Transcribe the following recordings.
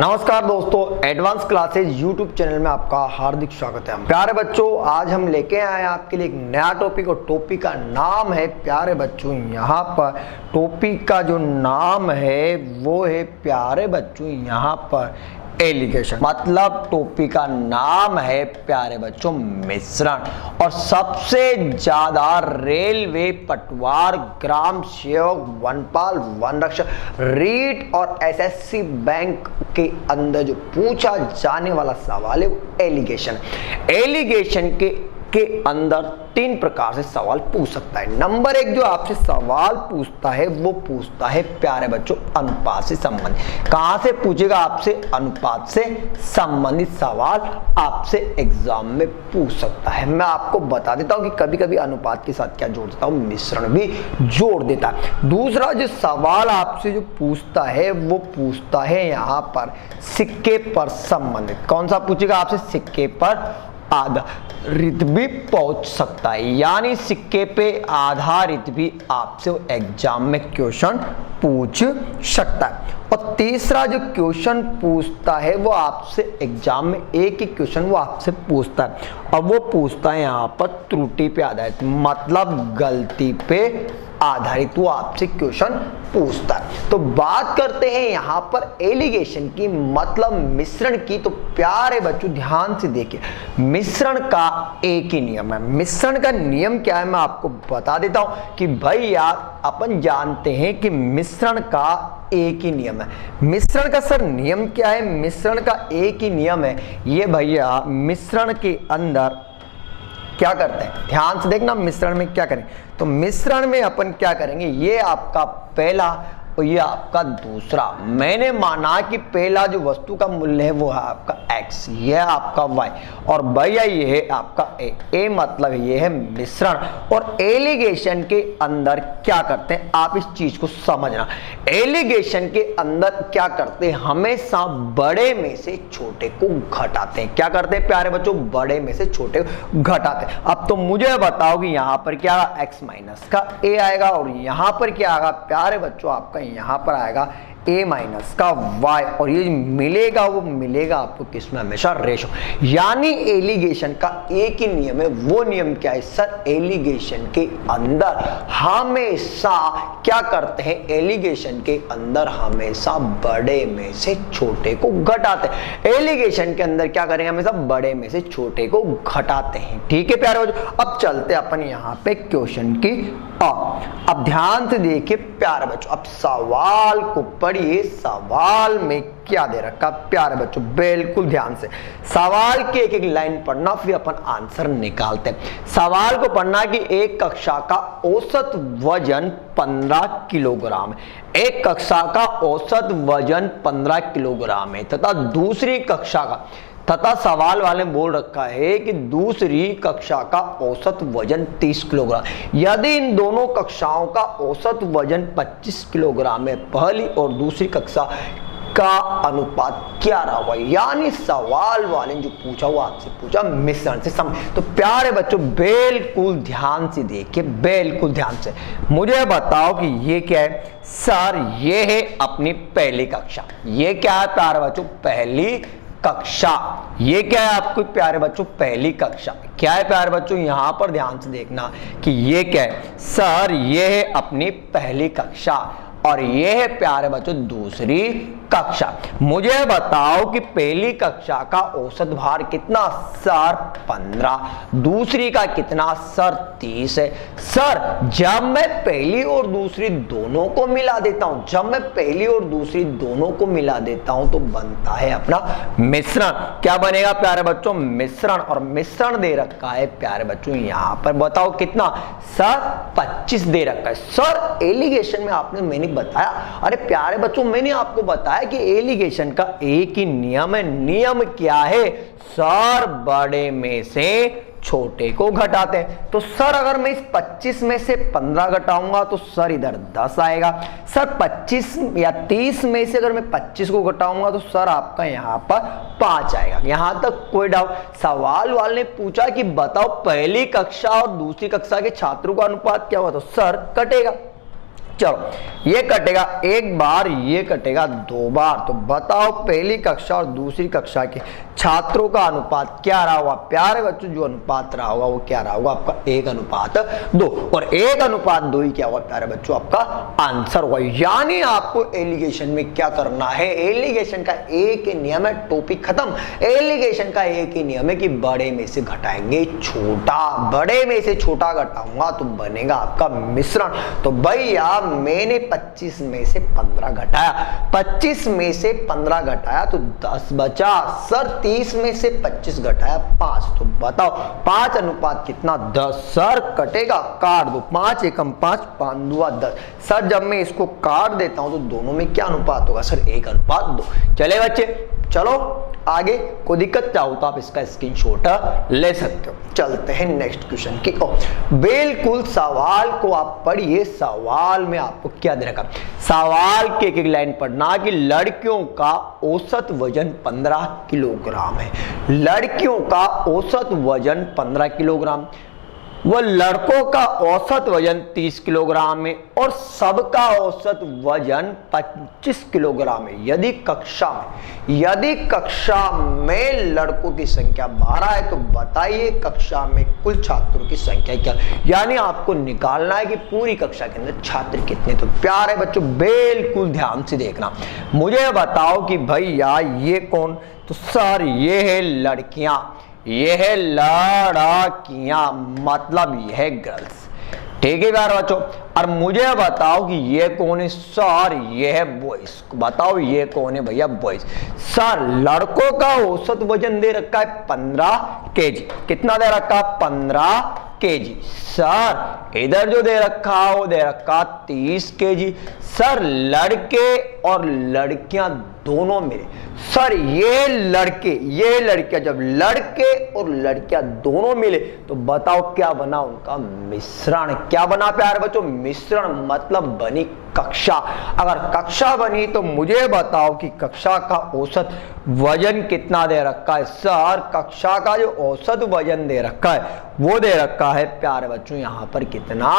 नमस्कार दोस्तों, advance classes YouTube channel में आपका हार्दिक स्वागत है। प्यारे बच्चों, आज हम लेके आए हैं आपके लिए एक नया टॉपिक और टॉपिक का नाम है, प्यारे बच्चों यहाँ पर टॉपिक का जो नाम है वो है प्यारे बच्चों यहाँ पर एलिगेशन। मतलब टॉपिक का नाम है प्यारे बच्चों मिश्रण। और सबसे ज्यादा रेलवे, पटवार, ग्राम सेवक, वनपाल, वनरक्षक, रीट और एसएससी बैंक के अंदर जो पूछा जाने वाला सवाल है वो एलिगेशन। एलिगेशन के अंदर तीन प्रकार से सवाल पूछ सकता है। नंबर एक जो आपसे सवाल पूछता है वो पूछता है प्यारे बच्चों अनुपात से संबंधित। कहां से पूछेगा? आपसे अनुपात से संबंधित सवाल आपसे एग्जाम में पूछ सकता है। मैं आपको बता देता हूं कि कभी कभी अनुपात के साथ क्या जोड़ देता हूं, मिश्रण भी जोड़ देता है। दूसरा जो सवाल आपसे जो पूछता है वो पूछता है यहाँ पर सिक्के पर संबंधित। कौन सा पूछेगा? आपसे सिक्के पर आधारित भी पूछ सकता है, यानी सिक्के पे आधारित भी आपसे एग्जाम में क्वेश्चन पूछ सकता है। और तीसरा जो क्वेश्चन पूछता है वो आपसे एग्जाम में एक ही क्वेश्चन वो आपसे पूछता है, और वो पूछता है यहाँ पर त्रुटि पे आधारित, मतलब गलती पे आधारित वो आपसे क्वेश्चन पूछता है। तो बात करते हैं यहाँ पर एलिगेशन की, मतलब मिश्रण की। तो प्यारे बच्चों ध्यान से देखिए, मिश्रण का एक ही नियम है। मिश्रण का नियम क्या है मैं आपको बता देता हूं कि भाई यार अपन जानते हैं कि मिश्रण का एक ही नियम है। मिश्रण का सर नियम क्या है? मिश्रण का एक ही नियम है ये भैया, मिश्रण के अंदर क्या करते हैं, ध्यान से देखना मिश्रण में क्या करें। तो मिश्रण में अपन क्या करेंगे, ये आपका पहला और ये आपका दूसरा। मैंने माना कि पहला जो वस्तु का मूल्य है वो है आपका x, ये है आपका y, और भैया ये है आपका a मतलब ये है मिश्रण। और एलिगेशन के अंदर क्या करते हैं आप इस चीज को समझना। एलिगेशन के अंदर क्या करते हैं, हमेशा बड़े में से छोटे को घटाते हैं। क्या करते हैं प्यारे बच्चों? बड़े में से छोटे को घटाते हैं। अब तो मुझे बताओ कि यहाँ पर क्या x माइनस का a आएगा, और यहाँ पर क्या आएगा प्यारे बच्चों? आपका यहाँ पर आएगा a माइनस का y, और ये मिलेगा वो मिलेगा आपको किसमें? हमेशा रेशो। यानी एलिगेशन का एक ही नियम है। वो नियम क्या है सर? एलिगेशन के अंदर हमेशा क्या करते हैं, एलिगेशन के अंदर हमेशा बड़े में से छोटे को घटाते हैं। एलिगेशन के अंदर क्या करेंगे? हमेशा बड़े में से छोटे को घटाते हैं। ठीक है प्यारे बच्चों, अब चलते अपन यहाँ पे क्वेश्चन की। अब ध्यान से देखिए प्यारे बच्चों, अब सवाल को पढ़िए। सवाल में क्या दे रखा प्यारे बच्चों? बिल्कुल ध्यान से सवाल की एक एक लाइन पढ़ना, फिर अपन आंसर निकालते हैं। सवाल को पढ़ना कि एक कक्षा का औसत वजन 15 किलोग्राम है। एक कक्षा का औसत वजन 15 किलोग्राम है तथा दूसरी कक्षा का, तथा सवाल वाले बोल रखा है कि दूसरी कक्षा का औसत वजन 30 किलोग्राम। यदि इन दोनों कक्षाओं का औसत वजन 25 किलोग्राम है, पहली और दूसरी कक्षा का अनुपात क्या रहा हुआ? यानी सवाल वाले जो पूछा वो आपसे पूछा मिश्रण से सम। तो प्यारे बच्चों बिल्कुल ध्यान से देखिए, बिल्कुल ध्यान से मुझे बताओ कि ये क्या है सर? ये है अपनी पहली कक्षा। ये क्या है प्यारे बच्चों? पहली कक्षा। ये क्या है आपको प्यारे बच्चों? पहली कक्षा। क्या है प्यारे बच्चों? यहां पर ध्यान से देखना कि ये क्या है सर? ये है अपनी पहली कक्षा, और ये है प्यारे बच्चों दूसरी कक्षा। मुझे बताओ कि पहली कक्षा का औसत भार कितना सर? 15। दूसरी का कितना सर? 30 है। सर जब मैं पहली और दूसरी दोनों को मिला देता हूं, जब मैं पहली और दूसरी दोनों को मिला देता हूं तो बनता है अपना मिश्रण। क्या बनेगा प्यारे बच्चों? मिश्रण। और मिश्रण दे रखा है प्यारे बच्चों यहां पर, बताओ कितना सर? 25 दे रखा है। सर एलिगेशन में आपने मैंने बताया, अरे प्यारे बच्चों मैंने आपको बताया कि एलिगेशन का एक ही नियम है। नियम क्या है सर? बड़े में से छोटे को घटाते हैं। तो सर अगर मैं इस 25 में से 15 घटाऊंगा तो सर इधर 10 आएगा। सर 25 या 30 में से अगर मैं 25 को घटाऊंगा तो सर आपका यहाँ पर 5 आएगा। यहां तक कोई डाउट? सवाल वाले ने पूछा कि बताओ पहली कक्षा और दूसरी कक्षा के छात्रों का अनुपात क्या हुआ, तो सर कटेगा। चलो ये कटेगा एक बार, ये कटेगा दो बार। तो बताओ पहली कक्षा और दूसरी कक्षा के छात्रों का अनुपात क्या रहा होगा प्यारे बच्चों? जो अनुपात रहा होगा वो क्या रहा होगा आपका 1:2, और 1:2 ही क्या होगा प्यारे बच्चों आपका आंसर होगा। यानी आपको एलिगेशन में क्या करना है, एलिगेशन का एक ही नियम है, टॉपिक खत्म। एलिगेशन का एक ही नियम है कि बड़े में से घटाएंगे छोटा, बड़े में से छोटा घटाऊंगा तो बनेगा आपका मिश्रण। तो भैया मैंने 25 में से 15 घटाया, 25 में से 15 घटाया तो 10 बचा। सर 30 में से 25 घटाया 5, तो बताओ 5 कितना 10। सर कटेगा, काट दो, 5 एकम 5, 5 दूआ 10। सर जब मैं इसको काट देता हूं तो दोनों में क्या अनुपात होगा? सर 1:2। चले बच्चे चलो आगे, कोई दिक्कत चाहो तो आप इसका स्क्रीनशॉट ले सकते हो। चलते हैं नेक्स्ट क्वेश्चन की ओर। बिल्कुल सवाल को आप पढ़िए, सवाल में आपको क्या दे रखा? सवाल के एक लाइन पढ़ना कि लड़कियों का औसत वजन 15 किलोग्राम है। लड़कियों का औसत वजन 15 किलोग्राम, वह लड़कों का औसत वजन 30 किलोग्राम है और सबका औसत वजन 25 किलोग्राम है। यदि कक्षा में लड़कों की संख्या 12 है तो बताइए कक्षा में कुल छात्रों की संख्या क्या? यानी आपको निकालना है कि पूरी कक्षा के अंदर छात्र कितने। तो प्यारे बच्चों बिल्कुल ध्यान से देखना, मुझे बताओ कि भैया ये कौन? तो सर ये है लड़कियां, ये है लड़कियां, मतलब ये है गर्ल्स। ठीक है प्यारे बच्चों, और मुझे बताओ कि ये कौन है? सर ये है बॉयज। बताओ ये कौन है भैया? बॉयज। सर लड़कों का औसत वजन दे रखा है 15 केजी। कितना दे रखा? 15 केजी। सर इधर जो दे रखा वो दे रखा 30 केजी। सर लड़के और लड़कियां दोनों मिले, सर ये लड़के ये लड़कियां, जब लड़के और लड़कियां दोनों मिले तो बताओ क्या बना? उनका मिश्रण। क्या बना प्यारे बच्चों? मिश्रण, मतलब बनी कक्षा। अगर कक्षा बनी तो मुझे बताओ कि कक्षा का औसत वजन कितना दे रखा है? सर कक्षा का जो औसत वजन दे रखा है वो दे रखा है प्यारे बच्चों यहां पर कितना?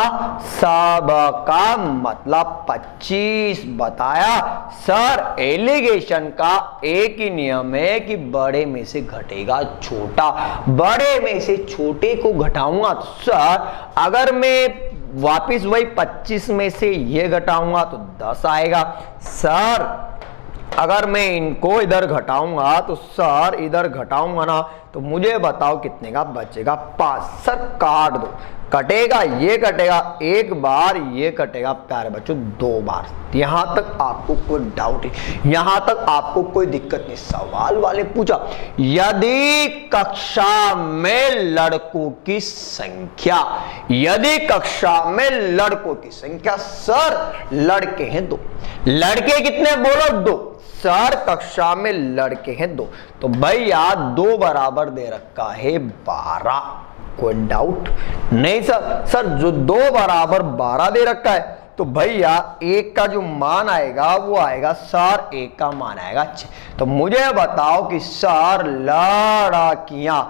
सबका मतलब 25 बताया। सर एलिगेशन का एक ही नियम है कि बड़े में से घटेगा छोटा, बड़े में से छोटे को घटाऊंगा तो सर अगर मैं वापिस वही 25 में से ये घटाऊंगा तो 10 आएगा। सर अगर मैं इनको इधर घटाऊंगा तो सर इधर घटाऊंगा ना तो मुझे बताओ कितने का बचेगा? 5। सर काट दो, कटेगा, ये कटेगा एक बार, ये कटेगा प्यारे बच्चों 2 बार। यहां तक आपको कोई डाउट है? यहां तक आपको कोई दिक्कत नहीं? सवाल वाले पूछा यदि कक्षा में लड़कों की संख्या, यदि कक्षा में लड़कों की संख्या, सर लड़के हैं 2, लड़के कितने बोलो? 2। सर कक्षा में लड़के हैं 2, तो भैया 2 बराबर दे रखा है 12। कोई डाउट नहीं सर? सर जो 2 बराबर 12 दे रखा है तो भैया 1 का जो मान आएगा वो आएगा, सर 1 का मान आएगा 6। तो मुझे बताओ कि सर लड़कियां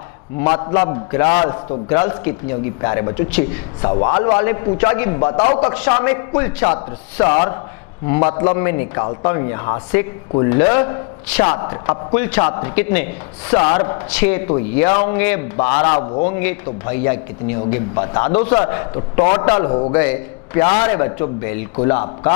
मतलब गर्ल्स, तो गर्ल्स कितनी होगी प्यारे बच्चों? 6। सवाल वाले पूछा कि बताओ कक्षा में कुल छात्र। सर मतलब मैं निकालता हूं यहां से कुल छात्र। अब कुल छात्र कितने? सर 6 तो ये होंगे, 12 वो होंगे, तो भैया कितने होंगे बता दो सर। तो टोटल हो गए प्यारे बच्चों बिल्कुल आपका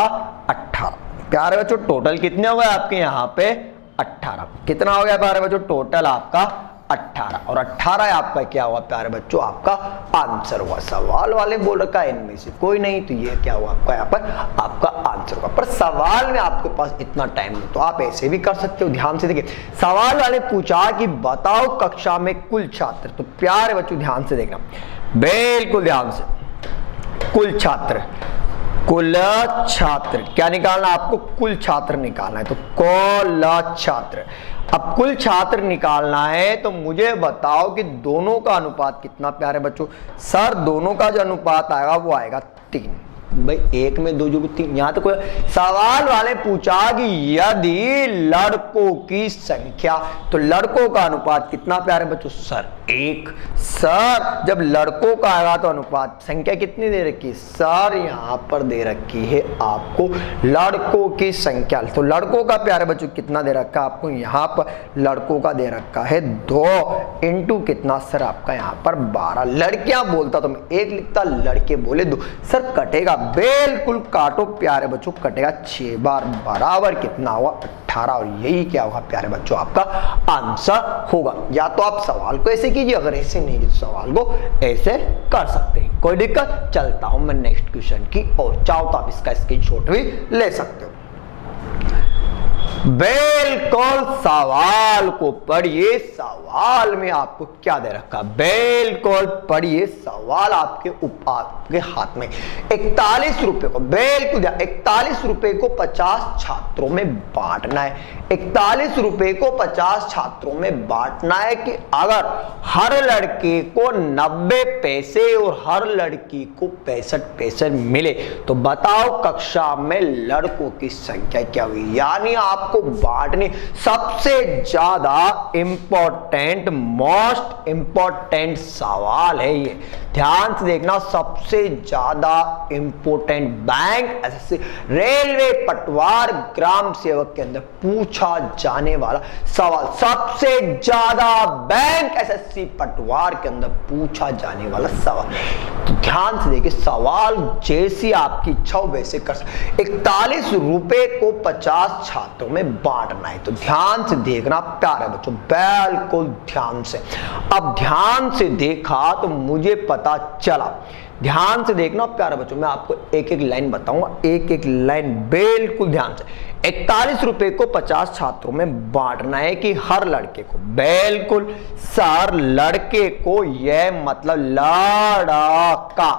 18। प्यारे बच्चों टोटल कितने हो गए आपके यहाँ पे? 18। कितना हो गया प्यारे बच्चों? टोटल आपका 18, और 18 आपका क्या हुआ प्यारे बच्चों? आपका आंसर हुआ। सवाल वाले बोल रखा है इनमें से कोई नहीं, तो ये क्या हुआ आपका? यहाँ पर आपका आंसर हुआ। पर सवाल में आपके पास इतना टाइम नहीं, तो आप ऐसे भी कर सकते हो। ध्यान से देखिए, सवाल वाले पूछा कि बताओ कक्षा में कुल छात्र। तो प्यारे बच्चों ध्यान से देखना, बिल्कुल ध्यान से, कुल छात्र, कुल छात्र क्या निकालना आपको? कुल छात्र निकालना है, तो कुल छात्र। अब कुल छात्र निकालना है तो मुझे बताओ कि दोनों का अनुपात कितना प्यारे बच्चों? सर दोनों का जो अनुपात आएगा वो आएगा 3। भाई 1 में 2 जोड़ 3। यहां तो कोई सवाल वाले पूछा कि यदि लड़कों की संख्या, तो लड़कों का अनुपात कितना प्यारे बच्चों? सर 1। सर जब लड़कों का आएगा तो अनुपात संख्या कितनी दे रखी है? सर यहाँ पर दे रखी है आपको लड़कों की संख्या। तो लड़कों का प्यारे बच्चों कितना दे रखा है आपको? यहाँ पर लड़कों का दे रखा है 2 इंटू कितना सर आपका यहाँ पर 12। लड़कियां बोलता तो मैं 1 लिखता, लड़के बोले 2। सर कटेगा, बिल्कुल काटो प्यारे बच्चों, कटेगा 6 बार, बराबर कितना हुआ? 18। और यही क्या होगा प्यारे बच्चों? आपका आंसर होगा। या तो आप सवाल को ऐसे कीजिए, अगर ऐसे नहीं तो सवाल को ऐसे कर सकते हैं, कोई दिक्कत। चलता हूं मैं नेक्स्ट क्वेश्चन की और, चाहो तो आप इसका स्क्रीनशॉट भी ले सकते हो। बिल्कुल सवाल को पढ़िए, सवाल में आपको क्या दे रखा? बिल्कुल पढ़िए, सवाल आपके हाथ में। 41 रुपए को, बिल्कुल 41 रुपए को 50 छात्रों में बांटना है। 41 रुपए को 50 छात्रों में बांटना है कि अगर हर लड़के को 90 पैसे और हर लड़की को 65 पैसे मिले तो बताओ कक्षा में लड़कों की संख्या क्या हुई? यानी आपको बांटने, सबसे ज्यादा इंपॉर्टेंट, मोस्ट इंपॉर्टेंट सवाल है ये, ध्यान से देखना। सबसे ज्यादा इंपॉर्टेंट बैंक, एसएससी, रेलवे, पटवार, ग्राम सेवक के अंदर पूछा जाने वाला सवाल। सबसे ज्यादा बैंक, एसएससी, पटवार के अंदर पूछा जाने वाला सवाल। तो ध्यान से देखिए, सवाल जैसी आपकी इच्छा हो वैसे कर सकते। 41 रुपए को 50 छात्रों में बांटना है, तो ध्यान से देखना प्यारे बच्चों, बिल्कुल ध्यान से। अब ध्यान से देखा तो मुझे पता चला, ध्यान से देखना प्यारे बच्चों, मैं आपको एक एक लाइन बताऊंगा, एक एक लाइन बिल्कुल ध्यान से। 41 रुपए को 50 छात्रों में बांटना है कि हर लड़के को, बिल्कुल सर लड़के को, यह मतलब लड़का,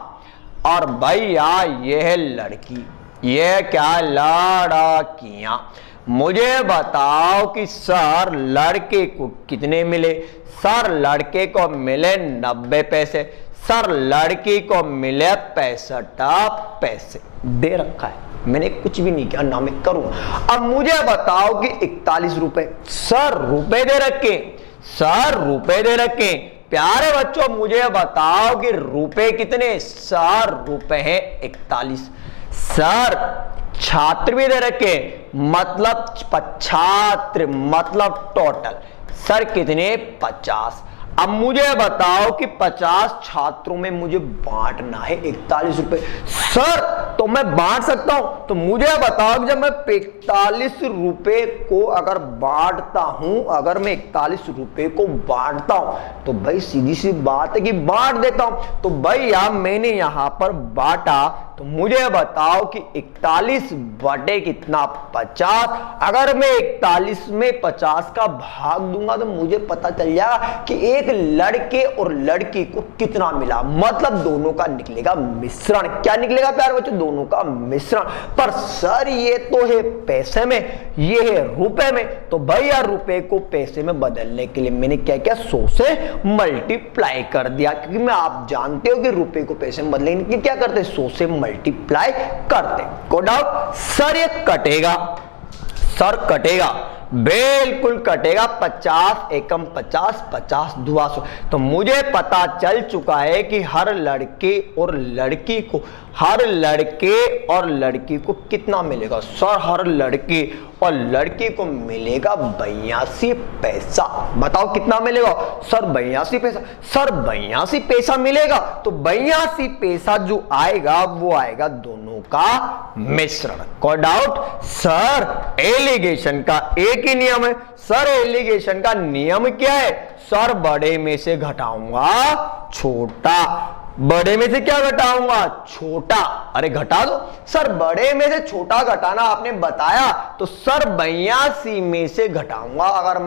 और भैया यह लड़की, यह क्या? लड़कियां। मुझे बताओ कि सर लड़के को कितने मिले? सर लड़के को मिले 90 पैसे, सर लड़की को मिले 65 पैसे। दे रखा है, मैंने कुछ भी नहीं किया, ना मैं करूंगा। अब मुझे बताओ कि 41 रुपए, सर रुपए दे रखे, सर रुपए दे रखे। प्यारे बच्चों मुझे बताओ कि रुपए कितने? सर रुपए हैं 41। सर छात्र भी दे रखे, मतलब छात्र मतलब टोटल, सर कितने? 50। अब मुझे बताओ कि 50 छात्रों में मुझे बांटना है 41 रुपए। सर तो मैं बांट सकता हूं, तो मुझे बताओ कि जब मैं 41 रुपए को अगर बांटता हूं, अगर मैं 41 रुपए को बांटता हूं तो भाई सीधी सी बात है कि बांट देता हूं। तो भैया मैंने यहां पर बांटा, तो मुझे बताओ कि 41 बटे कितना? 50। अगर मैं 41 में 50 का भाग दूंगा तो मुझे पता चल जाएगा कि एक लड़के और लड़की को कितना मिला, मतलब दोनों का निकलेगा मिश्रण। क्या निकलेगा प्यारे बच्चों? दोनों का मिश्रण। पर सर ये तो है पैसे में, ये है रुपए में, तो भैया रुपए को पैसे में बदलने के लिए मैंने क्या किया? 100 से मल्टीप्लाई कर दिया, क्योंकि मैं, आप जानते हो कि रुपए को पैसे में बदलने के लिए क्या करते? 100 से मल्टीप्लाई करते। को डाउट? सर ये कटेगा, सर कटेगा, बिल्कुल कटेगा। 50 एकम 50, 50 दुआ 100। तो मुझे पता चल चुका है कि हर लड़के और लड़की को, हर लड़के और लड़की को कितना मिलेगा? सर हर लड़के और लड़की को मिलेगा 82 पैसा। बताओ कितना मिलेगा? सर 82 पैसा। सर 82 पैसा मिलेगा, तो 82 पैसा जो आएगा वो आएगा दोनों का मिश्रण। कोई डाउट? सर एलिगेशन का एक ही नियम है। सर एलिगेशन का नियम क्या है? सर बड़े में से घटाऊंगा छोटा, बड़े में से क्या घटाऊंगा? छोटा। अरे घटा दो सर, बड़े में से छोटा घटाना आपने बताया, तो सर 82 में से घटाऊंगा। अगर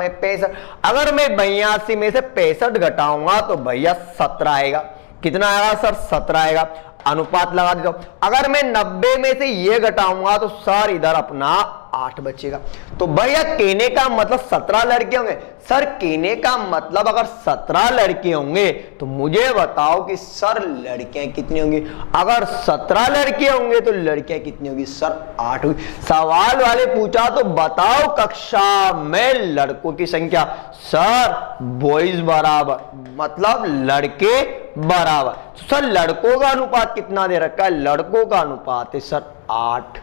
मैं 82 में से 65 घटाऊंगा तो भैया 17 आएगा। कितना आएगा सर? 17 आएगा। अनुपात लगा देता हूं। अगर मैं 90 में से ये घटाऊंगा तो सर इधर अपना 8 बचेगा। तो भैया कहने का मतलब 17 लड़के होंगे। सर कहने का मतलब अगर 17 लड़के होंगे तो मुझे बताओ कि सर लड़कियां कितनी होंगी। अगर 17 लड़के होंगे तो लड़कियां कितनी होगी। सर 8 होगी। सवाल वाले पूछा तो बताओ कक्षा में लड़कों की संख्या। सर बॉयज बराबर मतलब लड़के बराबर। सर लड़कों का अनुपात कितना दे रखा है। लड़कों का अनुपात है सर 8।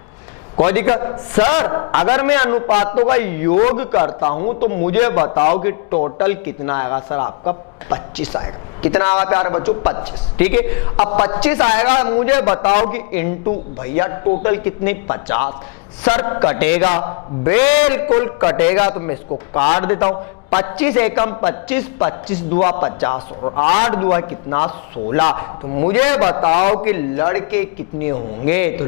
कोई दिक्कत। सर अगर मैं अनुपातों का योग करता हूं तो मुझे बताओ कि टोटल कितना आएगा। सर आपका 25 आएगा। कितना आएगा प्यारे बच्चों 25। ठीक है, अब 25 आएगा। मुझे बताओ कि इंटू भैया टोटल कितने 50। सर कटेगा, बिल्कुल कटेगा। तो मैं इसको काट देता हूं। 25 एकम 25, 25 दुआ 50 और 8 दुआ कितना 16। तो मुझे बताओ कि लड़के कितने होंगे। तो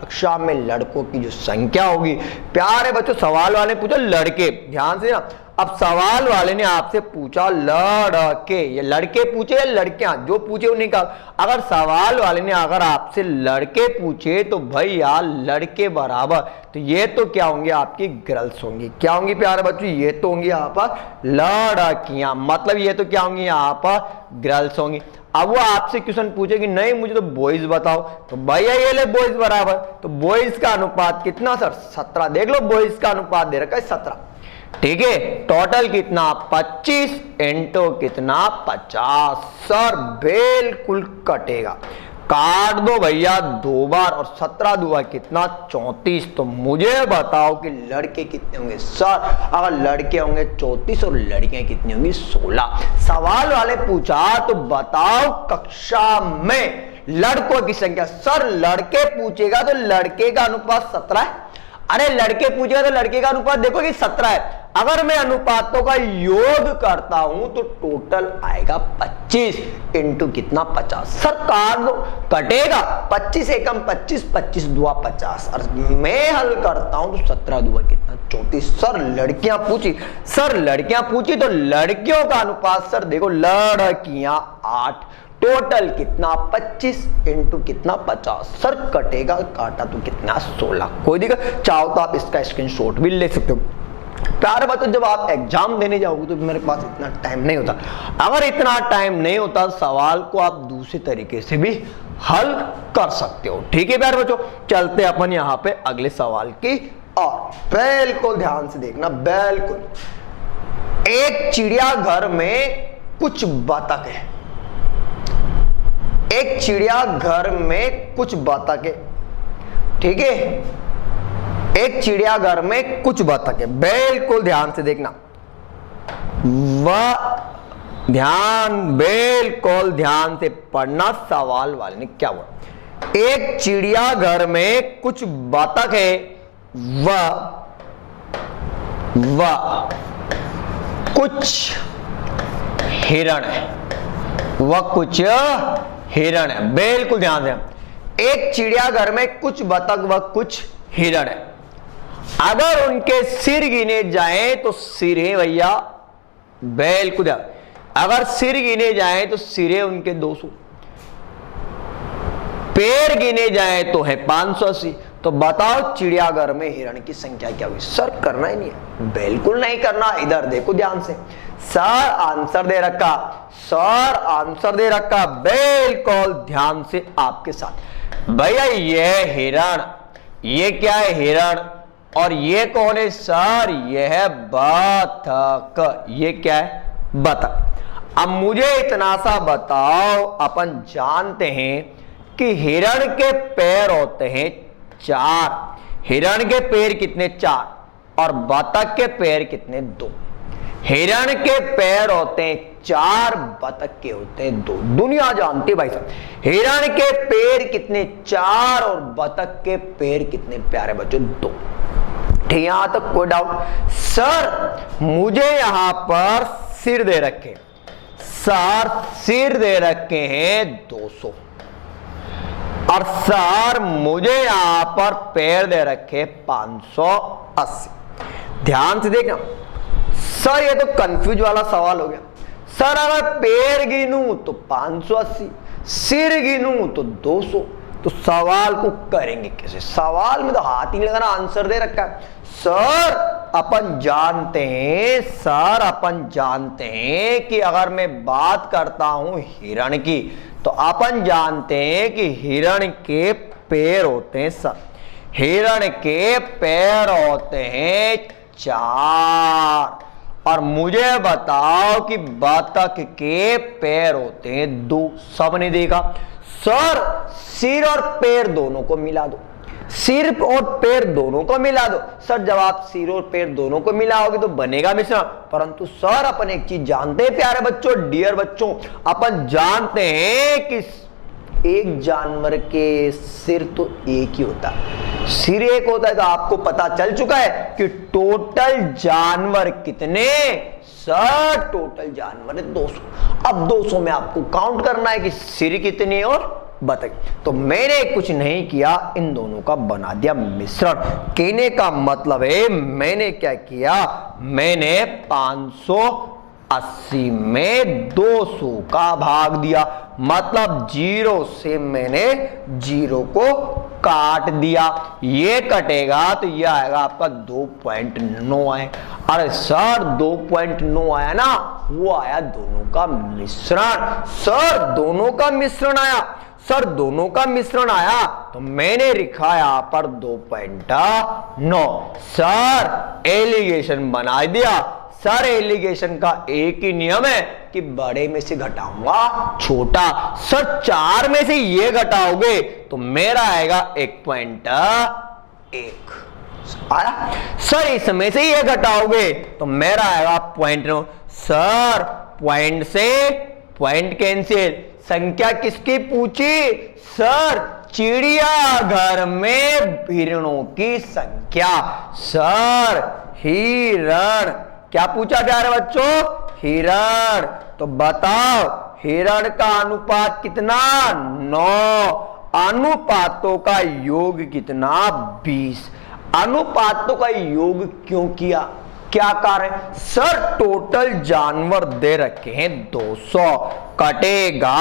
कक्षा में लड़कों की जो संख्या होगी। प्यारे बच्चों सवाल वाले पूछो लड़के, ध्यान से ना। अब सवाल वाले ने आपसे पूछा लड़के, ये लड़के पूछे या लड़कियां, जो पूछे उन्हें कहा। अगर सवाल वाले ने अगर आपसे लड़के पूछे तो भैया लड़के बराबर, तो ये तो क्या होंगे आपकी गर्ल्स होंगी। क्या होंगी प्यारे बच्चों, ये तो होंगी यहाँ पर लड़कियां, मतलब ये तो क्या होंगी यहाँ पर गर्ल्स होंगी। अब वो आपसे क्वेश्चन पूछे कि नहीं मुझे तो बॉयज बताओ, तो भैया ये ले बॉयज बराबर। तो बॉयज का अनुपात कितना सर 17। देख लो बॉयज का अनुपात दे रखा है 17। ठीक है, टोटल कितना 25 इंटू कितना 50। सर बिल्कुल कटेगा, काट दो भैया 2 बार और 17 दुआ कितना 34। तो मुझे बताओ कि लड़के कितने होंगे। सर अगर लड़के होंगे 34 और लड़कियां कितनी होंगी 16। सवाल वाले पूछा तो बताओ कक्षा में लड़कों की संख्या। सर लड़के पूछेगा तो लड़के का अनुपात 17 है। अरे लड़के पूछेगा तो लड़के का अनुपात देखो कि 17 है। अगर मैं अनुपातों का योग करता हूं तो टोटल आएगा 25 इंटू कितना 50। सर काट दो, कटेगा 25 एकम 25, 25 दुआ 50 और मैं हल करता हूं तो 17 दुआ कितना 34। सर लड़कियां पूछी, सर लड़कियां पूछी तो लड़कियों का अनुपात सर देखो लड़कियां 8, टोटल कितना 25 इंटू कितना 50। सर कटेगा, काटा तो कितना 16। कोई दिक्कत, चाहो तो आप इसका स्क्रीनशॉट भी ले सकते हो। प्यारे बच्चों जब आप एग्जाम देने जाओगे तो मेरे पास इतना टाइम नहीं होता। अगर इतना टाइम नहीं होता सवाल को आप दूसरे तरीके से भी हल कर सकते हो। ठीक है प्यारे बच्चों, चलते अपन यहाँ पे अगले सवाल की और बिल्कुल ध्यान से देखना। बिल्कुल एक चिड़ियाघर में कुछ बतख है। एक चिड़ियाघर में कुछ बतख है। ठीक है, एक चिड़ियाघर में कुछ बतख है। बिल्कुल ध्यान से देखना, बिल्कुल ध्यान से पढ़ना। सवाल वाले ने क्या बोला। एक चिड़ियाघर में कुछ बतख है, वह कुछ हिरण है। वह कुछ हिरण है। बिल्कुल ध्यान से, एक चिड़ियाघर में कुछ बतख व कुछ हिरण है। अगर उनके सिर गिने जाएं तो सिरे भैया बिल्कुल, अगर सिर गिने जाएं तो सिरे उनके 200, पैर गिने जाएं तो है 580। तो बताओ चिड़ियाघर में हिरण की संख्या क्या हुई। सर करना ही नहीं है, बिल्कुल नहीं करना। इधर देखो ध्यान से, सर आंसर दे रखा, सर आंसर दे रखा बिल्कुल ध्यान से आपके साथ। भैया ये हिरण, ये क्या है हिरण, और ये कौन है सर, ये है बतख। ये क्या है बतख। अब मुझे इतना सा बताओ, अपन जानते हैं कि हिरण के पैर होते हैं 4। हिरण के पैर कितने 4 और बतख के पैर कितने 2। हिरण के पैर होते हैं 4, बतख के होते हैं 2। दुनिया जानती भाई साहब। हिरण के पैर कितने 4 और बतख के पैर कितने प्यारे बच्चों 2। ठीक, यहां तक कोई डाउट। सर मुझे यहां पर सिर दे रखे, सर सिर दे रखे हैं 200 और सर मुझे यहां पर पैर दे रखे 580। ध्यान से देखना सर, ये तो कंफ्यूज वाला सवाल हो गया। सर अगर पैर गिनूं तो 580, सिर गिनूं तो 200। तो सवाल को करेंगे कैसे? सवाल में तो हाथ ही लगाना, आंसर दे रखा है। सर अपन जानते हैं कि अगर मैं बात करता हूं हिरण की, तो अपन जानते हैं कि हिरण के पैर होते हैं सर, हिरण के पैर होते हैं 4। और मुझे बताओ कि बतख के पैर होते हैं 2। सबने देखा। सर सिर और पैर दोनों को मिला दो, सिर और पैर दोनों को मिला दो। सर जब आप सिर और पैर दोनों को मिलाओगे तो बनेगा मिश्रण। परंतु सर अपन एक चीज जानते हैं प्यारे बच्चों, डियर बच्चों, अपन जानते हैं कि एक जानवर के सिर तो एक ही होता है, सिर एक होता है। तो आपको पता चल चुका है कि टोटल जानवर कितने? सर टोटल जानवर है 200। अब 200 में आपको काउंट करना है कि सिर कितने और बतख। तो मैंने कुछ नहीं किया, इन दोनों का बना दिया मिश्रण। कहने का मतलब है मैंने क्या किया, मैंने 580 में 200 का भाग दिया। मतलब 0 से मैंने 0 को काट दिया। ये कटेगा तो ये आएगा आपका 2.9 आए। अरे सर 2.9 आया ना, वो आया दोनों का मिश्रण। सर दोनों का मिश्रण आया, सर दोनों का मिश्रण आया, तो मैंने लिखा यहां पर 2.9। सर एलिगेशन बना दिया। सर एलिगेशन का एक ही नियम है कि बड़े में से घटाऊंगा छोटा। सर 4 में से ये घटाओगे तो मेरा आएगा 1.1 आया। सर इसमें से ये घटाओगे तो मेरा आएगा 0.9। सर पॉइंट से पॉइंट कैंसिल। संख्या किसकी पूछी? सर चिड़ियाघर में हिरणों की संख्या। सर हिरण क्या पूछा प्यारे बच्चों? हिरण। तो बताओ हिरण का अनुपात कितना? 9। अनुपातों का योग कितना? 20। अनुपातों का योग क्यों किया? क्या कारण? सर टोटल जानवर दे रखे हैं 200, कटेगा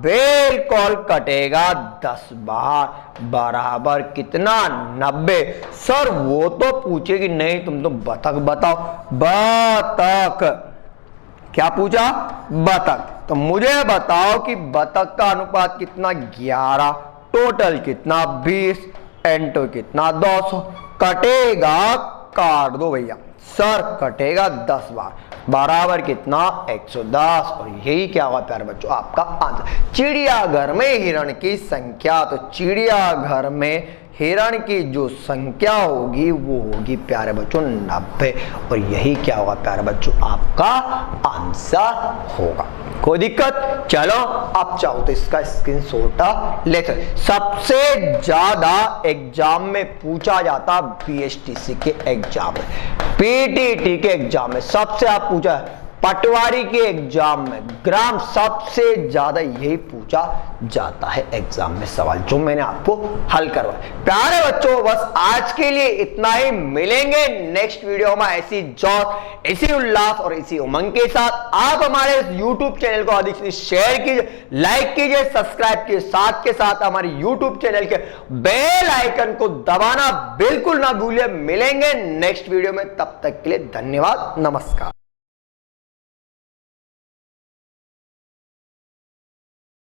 बिल्कुल कटेगा 10 बार, बराबर कितना? 90। सर वो तो पूछेगी नहीं, तुम तो बतख बताओ। बतख क्या पूछा? बतख। तो मुझे बताओ कि बतख का अनुपात कितना? 11। टोटल कितना? 20। एंटो कितना? 200। कटेगा, काट दो भैया। सर कटेगा 10 बार, बराबर कितना? 110। और यही क्या होगा प्यारे बच्चों आपका आंसर। चिड़ियाघर में हिरण की संख्या, तो चिड़ियाघर में हिरण की जो संख्या होगी वो होगी प्यारे बच्चों 90। और यही क्या होगा प्यारे बच्चों आपका आंसर होगा। कोई दिक्कत? चलो आप चाहो तो इसका स्क्रीनशॉट ले सकते। सबसे ज्यादा एग्जाम में पूछा जाता बीएसटीसी के एग्जाम में, पीटीटी के एग्जाम में सबसे आप पूछा है, पटवारी के एग्जाम में, ग्राम, सबसे ज्यादा यही पूछा जाता है एग्जाम में सवाल जो मैंने आपको हल करवाया। प्यारे बच्चों बस आज के लिए इतना ही। मिलेंगे नेक्स्ट वीडियो में ऐसी जोश, इसी उल्लास और इसी उमंग के साथ। आप हमारे यूट्यूब चैनल को अधिक से शेयर कीजिए, लाइक कीजिए, सब्सक्राइब कीजिए, साथ के साथ हमारे यूट्यूब चैनल के बेल आइकन को दबाना बिल्कुल ना भूलिए। मिलेंगे नेक्स्ट वीडियो में, तब तक के लिए धन्यवाद, नमस्कार।